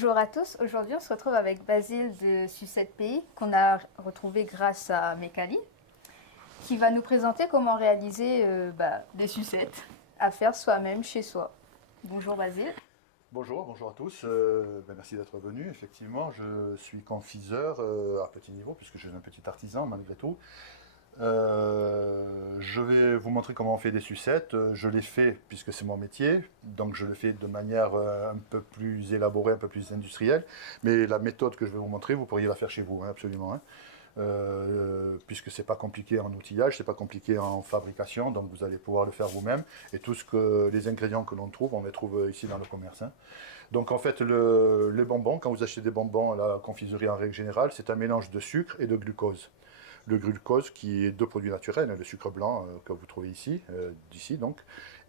Bonjour à tous, aujourd'hui on se retrouve avec Basile de Sucette Pays qu'on a retrouvé grâce à Mécali qui va nous présenter comment réaliser des sucettes à faire soi-même chez soi. Bonjour Basile. Bonjour à tous. Merci d'être venu. Effectivement, je suis confiseur à petit niveau, puisque je suis un petit artisan malgré tout. Je vais vous montrer comment on fait des sucettes. Je les fais puisque c'est mon métier, donc je le fais de manière un peu plus élaborée, un peu plus industrielle. Mais la méthode que je vais vous montrer, vous pourriez la faire chez vous, hein, absolument. Hein. Puisque c'est pas compliqué en outillage, c'est pas compliqué en fabrication, donc vous allez pouvoir le faire vous-même. Et les ingrédients que l'on trouve, on les trouve ici dans le commerce. Hein. Donc en fait, les bonbons, quand vous achetez des bonbons à la confiserie en règle générale, c'est un mélange de sucre et de glucose. Le glucose qui est deux produits naturels, hein, le sucre blanc que vous trouvez ici, d'ici donc,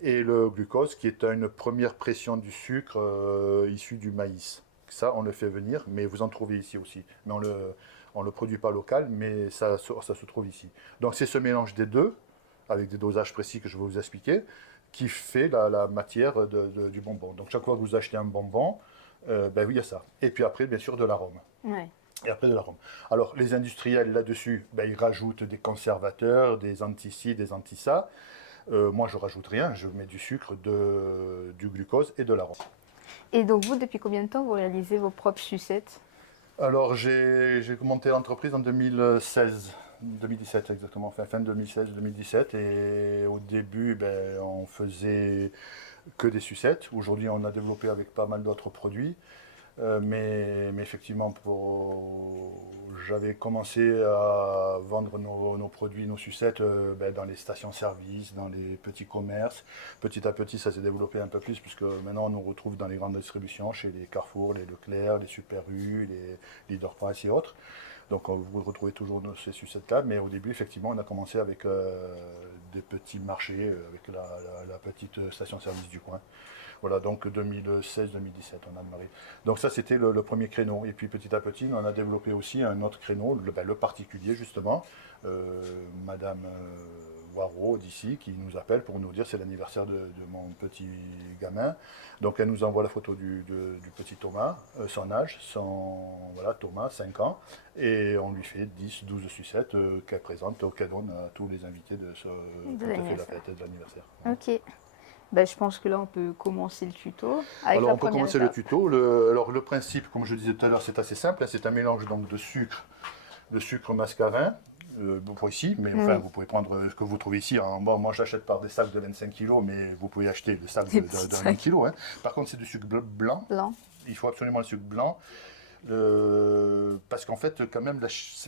et le glucose qui est une première pression du sucre issu du maïs. Ça, on le fait venir, mais vous en trouvez ici aussi. Mais on le produit pas local, mais ça se trouve ici. Donc c'est ce mélange des deux, avec des dosages précis que je vais vous expliquer, qui fait la matière du bonbon. Donc chaque fois que vous achetez un bonbon, oui, il y a ça. Et puis après, bien sûr, de l'arôme. Ouais. Et après de l'arôme. Alors les industriels là-dessus, ils rajoutent des conservateurs, des anti-ci, des anti-ça. Moi, je rajoute rien, je mets du sucre, du glucose et de l'arôme. Et donc vous, depuis combien de temps vous réalisez vos propres sucettes? Alors j'ai monté l'entreprise en 2016, 2017 exactement, enfin fin 2016-2017. Et au début, on faisait que des sucettes. Aujourd'hui, on a développé avec pas mal d'autres produits. Mais effectivement, j'avais commencé à vendre nos produits, nos sucettes dans les stations-service, dans les petits commerces. Petit à petit, ça s'est développé un peu plus, puisque maintenant on nous retrouve dans les grandes distributions, chez les Carrefour, les Leclerc, les Super U, les Leader Price et autres. Donc vous retrouvez toujours ces sucettes-là, mais au début, effectivement, on a commencé avec des petits marchés, avec la petite station-service du coin. Voilà, donc 2016-2017, on a démarré. Donc ça, c'était le premier créneau. Et puis petit à petit, on a développé aussi un autre créneau, le particulier justement. Madame Waro d'ici qui nous appelle pour nous dire c'est l'anniversaire de mon petit gamin. Donc elle nous envoie la photo du petit Thomas, son âge, voilà, Thomas, 5 ans. Et on lui fait 10-12 sucettes qu'elle présente, qu'elle donne à tous les invités De quand elle fait la l'anniversaire. fête de l'anniversaire. Ok. Je pense que là on peut commencer le tuto avec Alors la on peut première commencer le étape. tuto. Alors le principe, comme je disais tout à l'heure, c'est assez simple. Hein. C'est un mélange donc de sucre mascarin, pour ici, mais enfin Oui, vous pouvez prendre ce que vous trouvez ici. Hein. Bon, moi j'achète par des sacs de 25 kg, mais vous pouvez acheter le sac des petits d'un sacs kilo. Hein. Par contre c'est du sucre blanc. blancs. Il faut absolument le sucre blanc. Parce qu'en fait, quand même,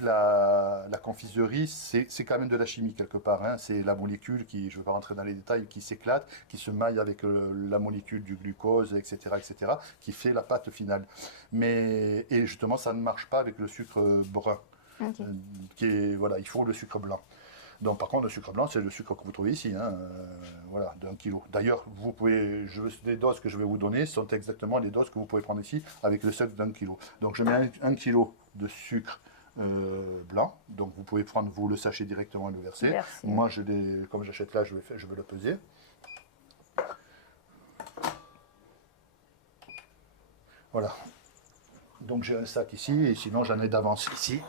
la confiserie, c'est quand même de la chimie quelque part. Hein. C'est la molécule qui, je ne vais pas rentrer dans les détails, qui s'éclate, qui se maille avec la molécule du glucose, etc., qui fait la pâte finale. Et justement, ça ne marche pas avec le sucre brun. Ok. Voilà, il faut le sucre blanc. Donc, par contre, le sucre blanc, c'est le sucre que vous trouvez ici, hein, voilà, d'un kilo. D'ailleurs, les doses que je vais vous donner sont exactement les doses que vous pouvez prendre ici avec le sucre d'un kilo. Donc, je mets un kilo de sucre blanc. Donc, vous pouvez prendre vous le sachet directement et le verser. Merci. Moi, comme j'achète là, je vais le peser. Voilà. Donc, j'ai un sac ici et sinon, j'en ai d'avance ici.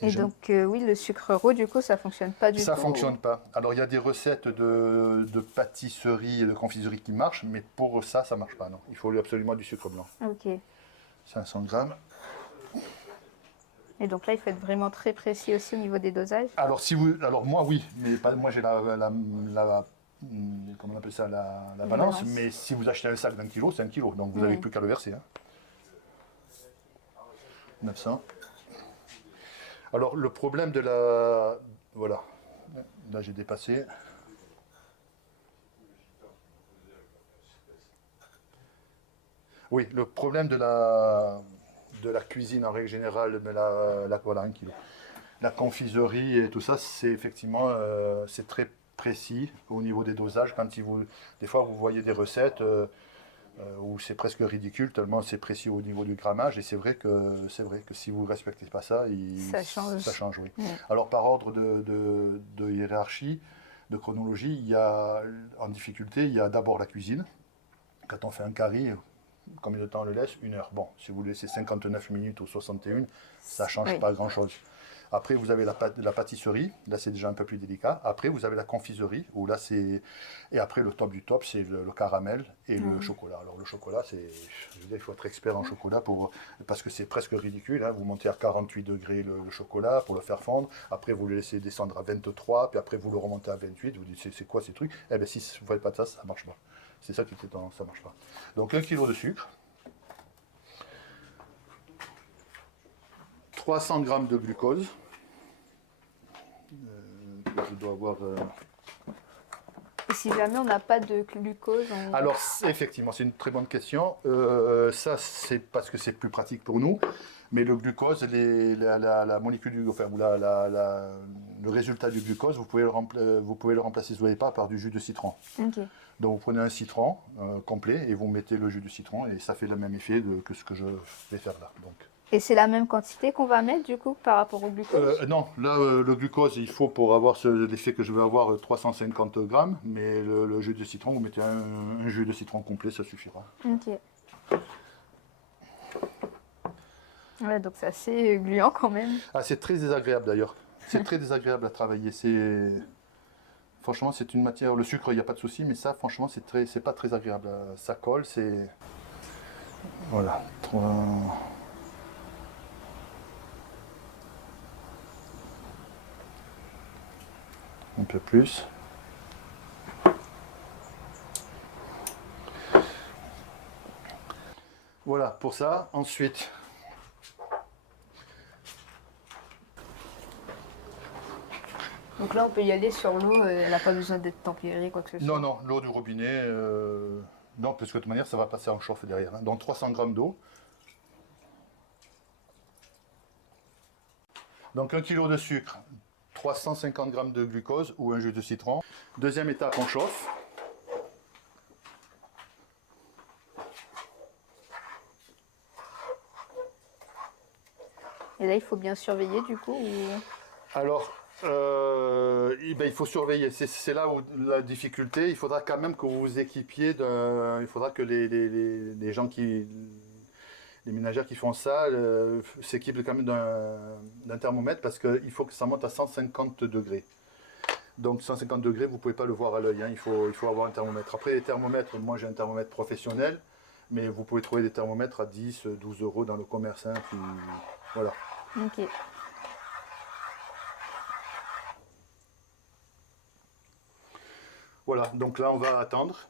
Et donc oui, le sucre roux, du coup, ça fonctionne pas du Ça tout. fonctionne pas. Alors il y a des recettes de pâtisserie et de confiserie qui marchent, mais pour ça, ça marche pas. Non, il faut absolument du sucre blanc. Ok. 500 grammes. Et donc là, il faut être vraiment très précis aussi au niveau des dosages. Alors moi oui, mais pas, moi j'ai comment on appelle ça, la La balance. balance. Mais si vous achetez un sac d'un kilo, c'est un kilo, donc vous n'avez Oui. plus qu'à le verser. Hein. 900. Alors le problème voilà, là j'ai dépassé. Oui, le problème de la cuisine en règle générale, mais voilà, un kilo. La confiserie et tout ça, c'est effectivement c'est très précis au niveau des dosages. Des fois, vous voyez des recettes où c'est presque ridicule tellement c'est précis au niveau du grammage. Et c'est vrai que si vous respectez pas ça, Ça ça change. change, oui. Oui. Alors par ordre de hiérarchie, de chronologie, en difficulté, il y a d'abord la cuisine. Quand on fait un curry, Combien de temps on le laisse? 1 heure. Bon, si vous le laissez 59 minutes ou 61, ça ne change Oui. pas grand-chose. Après, vous avez la pâtisserie. Là, c'est déjà un peu plus délicat. Après, vous avez la confiserie. Où là, c'est... Et après, le top du top, c'est le caramel et le chocolat. Alors, le chocolat, c'est... Je veux dire, il faut être expert en chocolat parce que c'est presque ridicule. Hein. Vous montez à 48 degrés le chocolat pour le faire fondre. Après, vous le laissez descendre à 23. Puis après, vous le remontez à 28. Vous dites, c'est quoi ces trucs? Eh bien, si vous ne faites pas de ça, ça ne marche pas. C'est ça qui est étonnant, ça ne marche pas. Donc, 1 kg de sucre. 300 g de glucose. Que je dois avoir... Et si jamais on n'a pas de glucose, Alors, effectivement, c'est une très bonne question. Ça, c'est parce que c'est plus pratique pour nous. Mais le glucose, la molécule du enfin, ou le résultat du glucose, vous pouvez le remplacer, si vous n'avez pas, par du jus de citron. Ok. Donc, vous prenez un citron complet et vous mettez le jus de citron et ça fait le même effet que ce que je vais faire là. Donc. Et c'est la même quantité qu'on va mettre du coup par rapport au glucose? Non, là, le glucose, il faut pour avoir l'effet que je veux avoir 350 grammes, mais le jus de citron, vous mettez un jus de citron complet, ça suffira. Ok. Ouais, donc c'est assez gluant quand même. Ah, c'est très désagréable d'ailleurs. C'est très désagréable à travailler. Franchement, c'est une matière. Le sucre, il n'y a pas de souci, mais ça, franchement, c'est pas très agréable. Ça colle, c'est. Voilà. Un peu plus. Voilà pour ça. Ensuite, Donc là, on peut y aller sur l'eau, elle n'a pas besoin d'être tempérée, quoi que ce soit. non, non, l'eau du robinet, non, parce que de toute manière, ça va passer en chauffe derrière. Hein. Donc 300 grammes d'eau. Donc 1 kg de sucre, 350 grammes de glucose ou un jus de citron. Deuxième étape, on chauffe. Et là, il faut bien surveiller du coup Alors, il faut surveiller. C'est là où la difficulté. Il faudra quand même que vous vous équipiez il faudra que les gens les ménagères qui font ça s'équipent quand même d'un thermomètre parce qu'il faut que ça monte à 150 degrés. Donc 150 degrés, vous ne pouvez pas le voir à l'œil. Hein. Il faut avoir un thermomètre. Après, les thermomètres, moi j'ai un thermomètre professionnel, mais vous pouvez trouver des thermomètres à 10, 12 euros dans le commerce. Hein, voilà. Ok. Voilà, donc là on va attendre.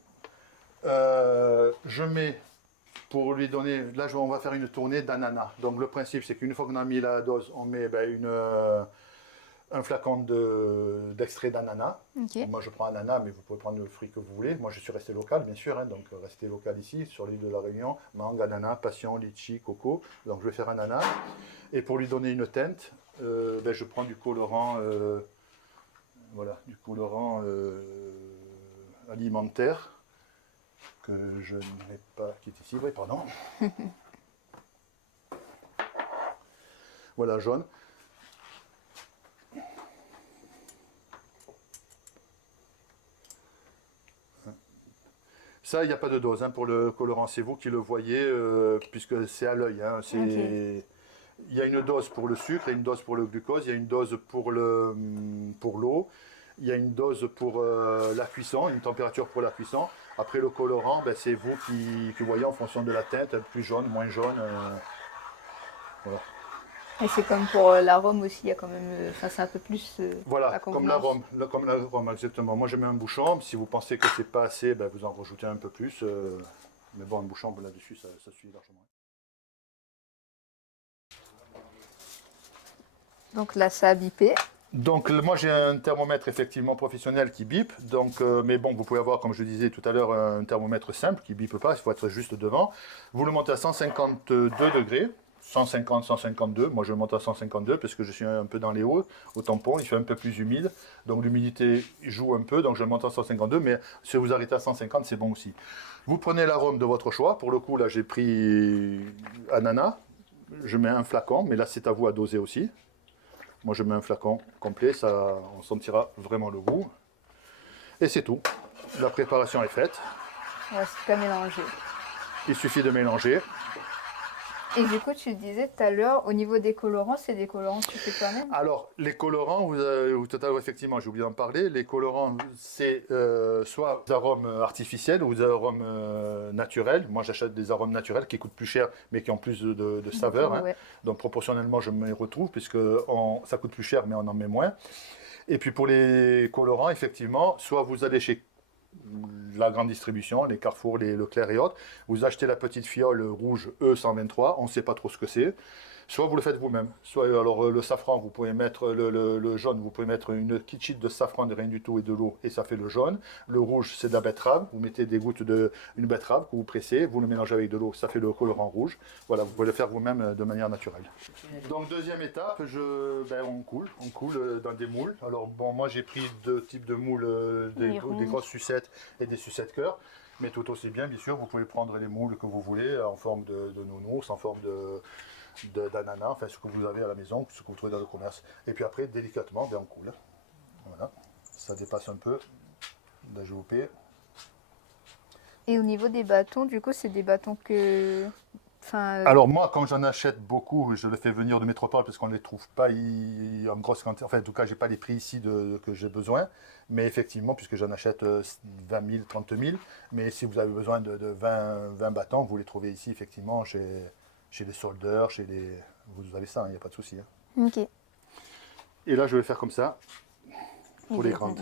Je mets, pour lui donner, là on va faire une tournée d'ananas. Donc le principe c'est qu'une fois qu'on a mis la dose, on met un flacon d'extrait d'ananas. Ok. Moi je prends ananas, mais vous pouvez prendre le fruit que vous voulez. Moi je suis resté local bien sûr, hein, donc resté local ici, sur l'île de la Réunion. Mangue, ananas, passion, litchi, coco. Donc je vais faire ananas. Et pour lui donner une teinte, je prends du colorant, voilà, du colorant alimentaire que je n'ai pas, qui est ici, oui, pardon. Voilà, jaune. Ça, il n'y a pas de dose hein, pour le colorant, c'est vous qui le voyez, puisque c'est à l'œil. Hein, Okay. Il y a une dose pour le sucre, il y a une dose pour le glucose, il y a une dose pour l'eau, il y a une dose pour la cuisson, une température pour la cuisson. Après le colorant, c'est vous qui voyez en fonction de la teinte, plus jaune, moins jaune. Voilà. Et c'est comme pour l'arôme aussi, il y a quand même, enfin c'est un peu plus Voilà, la comme convenance. l'arôme, exactement. Moi je mets un bouchon, si vous pensez que c'est pas assez, vous en rajoutez un peu plus. Mais bon, un bouchon là-dessus, ça suffit largement. Donc là, ça a bipé. Donc moi j'ai un thermomètre effectivement professionnel qui bip, donc, mais bon vous pouvez avoir comme je disais tout à l'heure un thermomètre simple qui bipe pas, il faut être juste devant. Vous le montez à 152 degrés, 150, 152, moi je le monte à 152 parce que je suis un peu dans les hauts, au tampon, il fait un peu plus humide, donc l'humidité joue un peu, donc je le monte à 152, mais si vous arrêtez à 150 c'est bon aussi. Vous prenez l'arôme de votre choix, pour le coup là j'ai pris ananas, je mets un flacon, mais là c'est à vous à doser aussi. Moi, je mets un flacon complet, ça, on sentira vraiment le goût. Et c'est tout. La préparation est faite. On va tout à mélanger. Il suffit de mélanger. Et du coup, tu disais tout à l'heure, au niveau des colorants, c'est des colorants que tu fais toi-même? Alors, les colorants, tout à l'heure, effectivement, j'ai oublié d'en parler. Les colorants, c'est soit des arômes artificiels ou des arômes naturels. Moi, j'achète des arômes naturels qui coûtent plus cher, mais qui ont plus de saveur. Hein. Ouais. Donc, proportionnellement, je me retrouve, puisque ça coûte plus cher, mais on en met moins. Et puis, pour les colorants, effectivement, soit vous allez chez la grande distribution, les Carrefour, les Leclerc et autres, vous achetez la petite fiole rouge E123, on ne sait pas trop ce que c'est. Soit vous le faites vous-même. Soit alors le safran, vous pouvez mettre le jaune, vous pouvez mettre une petite cheat de safran, de rien du tout et de l'eau, et ça fait le jaune. Le rouge, c'est de la betterave. Vous mettez des gouttes une betterave que vous pressez, vous le mélangez avec de l'eau, ça fait le colorant rouge. Voilà, vous pouvez le faire vous-même de manière naturelle. Donc deuxième étape, on coule dans des moules. Alors bon, moi j'ai pris deux types de moules, des grosses sucettes et des sucettes cœur. Mais tout aussi bien sûr, vous pouvez prendre les moules que vous voulez en forme de nounours, en forme d'ananas, enfin ce que vous avez à la maison, ce que vous trouvez dans le commerce. Et puis après, délicatement, on coule. Voilà, ça dépasse un peu d'ajouter. Et au niveau des bâtons, du coup, c'est des bâtons que... Alors moi, quand j'en achète beaucoup, je les fais venir de métropole parce qu'on ne les trouve pas en grosse quantité. Enfin, en tout cas, j'ai pas les prix ici que j'ai besoin. Mais effectivement, puisque j'en achète 20 000, 30 000, mais si vous avez besoin de 20 bâtons, vous les trouvez ici, effectivement, chez les soldeurs, vous avez ça, il n'y a pas de souci. Hein. Ok. Et là, je vais faire comme ça, pour les grandes.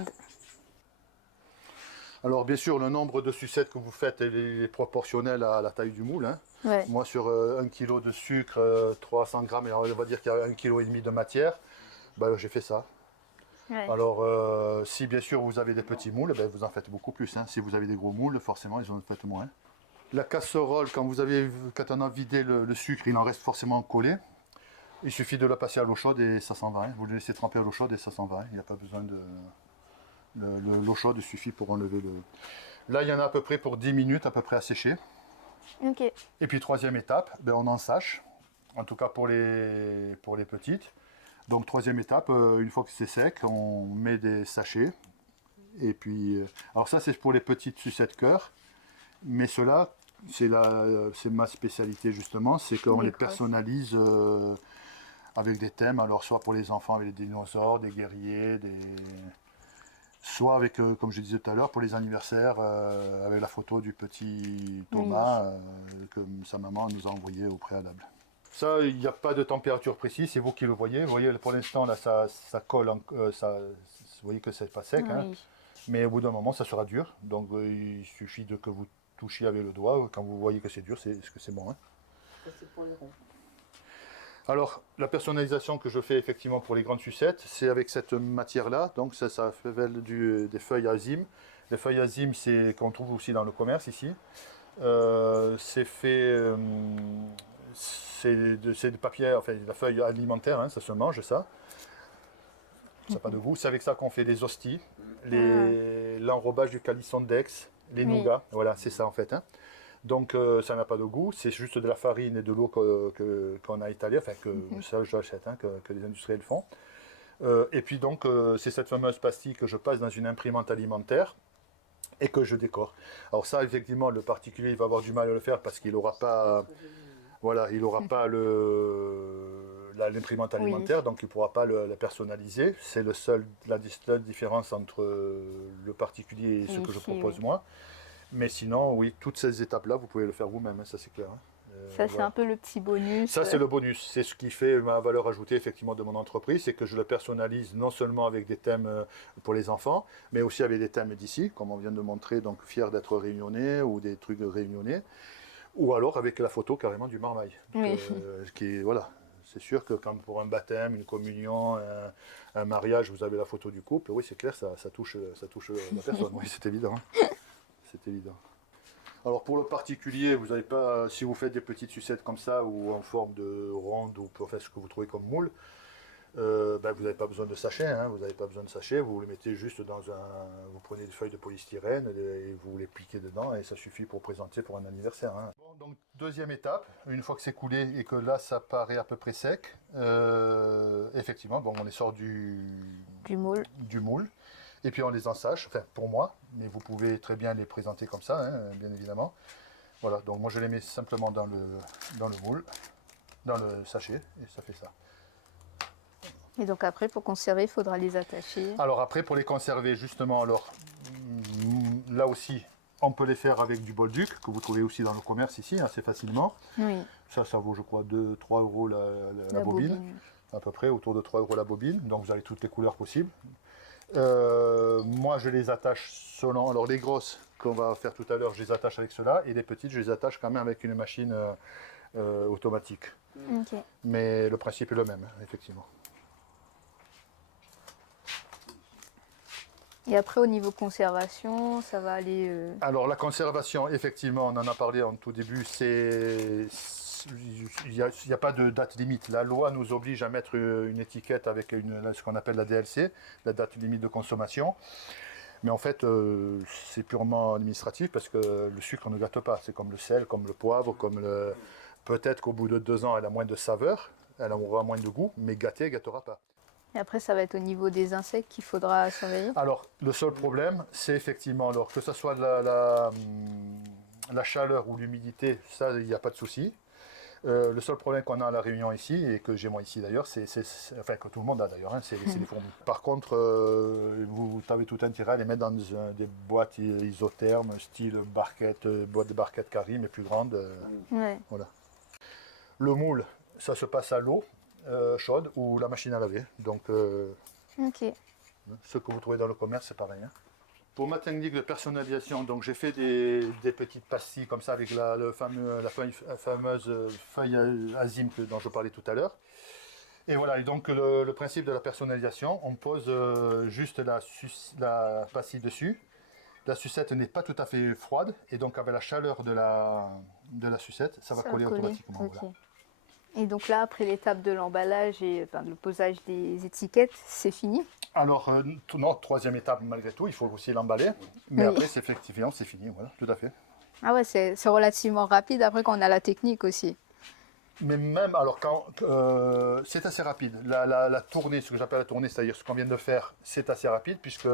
Alors, bien sûr, le nombre de sucettes que vous faites est proportionnel à la taille du moule. Hein. Ouais. Moi, sur 1 kg de sucre, 300 grammes, et on va dire qu'il y a 1,5 kg de matière, j'ai fait ça. Ouais. Alors, si bien sûr vous avez des petits moules, vous en faites beaucoup plus. Hein. Si vous avez des gros moules, forcément, ils en faites moins. La casserole, quand on a vidé le sucre, il en reste forcément collé. Il suffit de la passer à l'eau chaude et ça s'en va. Hein. Vous le laissez tremper à l'eau chaude et ça s'en va. Hein. Il n'y a pas besoin de... L'eau chaude suffit pour enlever le... Là, il y en a à peu près pour 10 minutes à peu près à sécher. Ok. Et puis troisième étape, on en sache. En tout cas pour les petites. Donc troisième étape, une fois que c'est sec, on met des sachets. Et puis, alors ça c'est pour les petites sucettes cœur. Mais cela, c'est ma spécialité justement, c'est qu'on les personnalise avec des thèmes. Alors soit pour les enfants avec des dinosaures, des guerriers, soit avec, comme je disais tout à l'heure, pour les anniversaires, avec la photo du petit Thomas que sa maman nous a envoyé au préalable. Ça, il n'y a pas de température précise, c'est vous qui le voyez. Vous voyez, pour l'instant, là, ça colle, vous voyez que c'est pas sec. Oui. Hein, mais au bout d'un moment, ça sera dur. Donc, il suffit que vous touchiez avec le doigt. Quand vous voyez que c'est dur, c'est que c'est bon. Hein. C'est pour les ronds. Alors, la personnalisation que je fais effectivement pour les grandes sucettes, c'est avec cette matière-là. Donc, ça fait des feuilles azim. Les feuilles azim, c'est qu'on trouve aussi dans le commerce ici. C'est fait... c'est du papier, enfin la feuille alimentaire, hein, ça se mange ça. Ça n'a pas de goût. C'est avec ça qu'on fait les hosties, l'enrobage du calisson d'Aix, les nougats. Voilà, c'est ça en fait. Hein. Donc ça n'a pas de goût, c'est juste de la farine et de l'eau qu'on a étalé, enfin que ça j'achète, hein, que les industriels font. Et puis donc c'est cette fameuse pastille que je passe dans une imprimante alimentaire et que je décore. Alors ça effectivement le particulier il va avoir du mal à le faire parce qu'il n'aura pas... Voilà, il n'aura pas l'imprimante alimentaire, donc il ne pourra pas la personnaliser. C'est la seule différence entre le particulier et ce que je propose moi. Mais sinon, oui, toutes ces étapes-là, vous pouvez le faire vous-même, hein, ça c'est clair. Hein. Ça, c'est un peu le petit bonus. Ça, c'est le bonus. C'est ce qui fait ma valeur ajoutée effectivement de mon entreprise, c'est que je le personnalise non seulement avec des thèmes pour les enfants, mais aussi avec des thèmes d'ici, comme on vient de montrer, donc fier d'être réunionnais ou des trucs réunionnais. Ou alors avec la photo carrément du marmaille. Oui. Voilà. C'est sûr que quand pour un baptême, une communion, un mariage, vous avez la photo du couple, oui c'est clair, ça touche la personne. Oui, c'est évident. Hein. C'est évident. Alors pour le particulier, vous n'avez pas, si vous faites des petites sucettes comme ça ou en forme de ronde ou pour faire ce que vous trouvez comme moule, vous n'avez pas besoin de sachet, hein, vous n'avez pas besoin de sachet, vous les mettez juste vous prenez des feuilles de polystyrène et vous les piquez dedans et ça suffit pour présenter pour un anniversaire. Hein. Bon, donc deuxième étape, une fois que c'est coulé et que là ça paraît à peu près sec, effectivement, on les sort du moule et puis on les ensache, enfin pour moi, mais vous pouvez très bien les présenter comme ça, hein, bien évidemment. Voilà, donc moi je les mets simplement dans le moule, dans le sachet, et ça fait ça. Et donc après, pour conserver, il faudra les attacher. Alors après, pour les conserver, justement, alors là aussi, on peut les faire avec du bolduc, que vous trouvez aussi dans le commerce ici, assez facilement. Oui, Ça vaut, je crois, 2-3 euros la bobine, à peu près, autour de 3 euros la bobine. Donc vous avez toutes les couleurs possibles. Moi, je les attache selon... Alors les grosses qu'on va faire tout à l'heure, je les attache avec cela, et les petites, je les attache quand même avec une machine automatique. Ok. Mais le principe est le même, effectivement. Et après, au niveau conservation, ça va aller... Alors la conservation, effectivement, on en a parlé en tout début, il n'y a pas de date limite. La loi nous oblige à mettre une étiquette avec ce qu'on appelle la DLC, la date limite de consommation. Mais en fait, c'est purement administratif parce que le sucre ne gâte pas. C'est comme le sel, comme le poivre, peut-être qu'au bout de 2 ans, elle a moins de saveur, elle aura moins de goût, mais gâter, elle gâtera pas. Et après, ça va être au niveau des insectes qu'il faudra surveiller. Alors, le seul problème, c'est effectivement, alors, que ce soit la chaleur ou l'humidité, ça, il n'y a pas de souci. Le seul problème qu'on a à La Réunion ici, et que j'ai moi ici d'ailleurs, enfin que tout le monde a d'ailleurs, hein, c'est les fourmis. Par contre, vous avez tout intérêt à les mettre dans des boîtes isothermes, style barquette, boîte de barquette carrée, mais plus grande. Ouais. Voilà. Le moule, ça se passe à l'eau chaude ou la machine à laver. Donc, Ok. ce que vous trouvez dans le commerce, c'est pareil. Hein. Pour ma technique de personnalisation, donc j'ai fait des petites pastilles comme ça avec la fameuse feuille azime dont je parlais tout à l'heure. Et voilà, et donc le principe de la personnalisation, on pose juste la pastille dessus. La sucette n'est pas tout à fait froide, et donc avec la chaleur de la sucette, ça va coller automatiquement. Ok. Voilà. Et donc là, après l'étape de l'emballage et le posage des étiquettes, c'est fini? Alors, non, troisième étape malgré tout, il faut aussi l'emballer. Mais Oui. après, effectivement, c'est fini, voilà, tout à fait. Ah ouais, c'est relativement rapide après qu'on a la technique aussi. Mais même, alors, c'est assez rapide. La tournée, ce que j'appelle la tournée, c'est-à-dire ce qu'on vient de faire, c'est assez rapide, puisque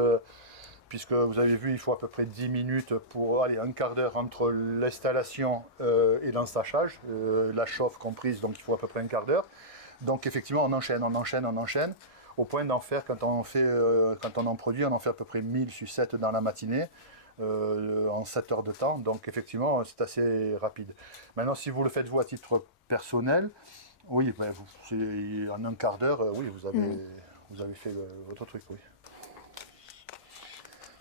vous avez vu, il faut à peu près 10 minutes pour aller un quart d'heure entre l'installation et l'ensachage, la chauffe comprise, donc il faut à peu près un quart d'heure. Donc effectivement, on enchaîne, au point d'en faire, quand on en produit, on en fait à peu près 1000 sucettes dans la matinée, en 7 heures de temps. Donc effectivement, c'est assez rapide. Maintenant, si vous le faites vous à titre personnel, oui, ben, en un quart d'heure, oui, vous avez fait votre truc, oui.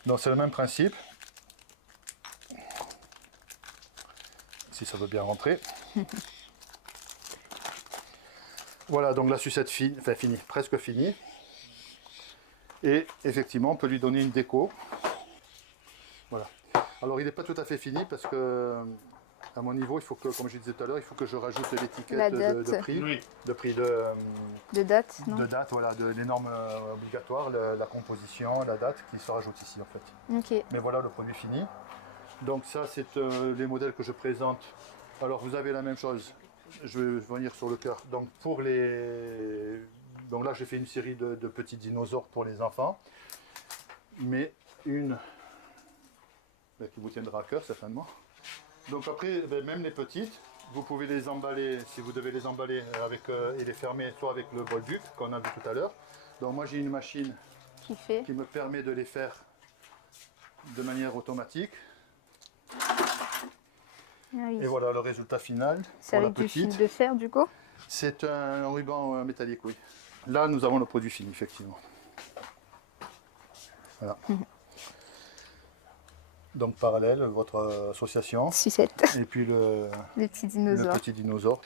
Donc c'est le même principe. Si ça veut bien rentrer. Voilà, donc la sucette finie, presque finie. Et effectivement, on peut lui donner une déco. Voilà. Alors il n'est pas tout à fait fini parce que à mon niveau, il faut que, comme je disais tout à l'heure, il faut que je rajoute l'étiquette de prix. Oui. De prix de date, non? De date, voilà, les normes obligatoires, la composition, la date qui se rajoute ici en fait. Ok. Mais voilà le produit fini. Donc ça, c'est les modèles que je présente. Alors vous avez la même chose. Je vais venir sur le cœur. Donc donc là, j'ai fait une série de petits dinosaures pour les enfants, mais une qui vous tiendra à cœur certainement. Donc après, même les petites, vous pouvez les emballer, si vous devez les emballer et les fermer, soit avec le bolduc qu'on a vu tout à l'heure. Donc moi, j'ai une machine qui me permet de les faire de manière automatique. Ah oui. Et voilà le résultat final. C'est avec du fil de fer du coup? C'est un ruban métallique, oui. Là, nous avons le produit fini, effectivement. Voilà. Donc parallèle, votre association. Sucette. Et puis le petit dinosaure. Le petit dinosaure.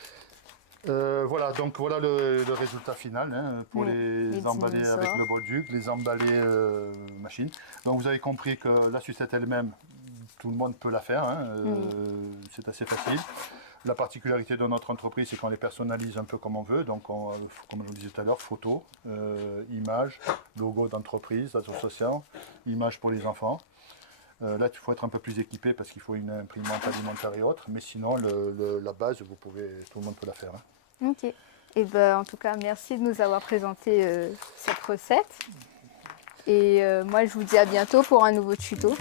Voilà, donc voilà le résultat final hein, pour les emballer dinosaures. Avec le bolduc, les emballer machine. Donc vous avez compris que la sucette elle-même, tout le monde peut la faire, hein, c'est assez facile. La particularité de notre entreprise, c'est qu'on les personnalise un peu comme on veut. Donc, comme je vous disais tout à l'heure, photos, images, logo d'entreprise, d'association, images pour les enfants. Là, il faut être un peu plus équipé parce qu'il faut une imprimante alimentaire et autres. Mais sinon, la base, tout le monde peut la faire. Hein. Ok. Et ben, en tout cas, merci de nous avoir présenté cette recette. Et moi, je vous dis à bientôt pour un nouveau tuto.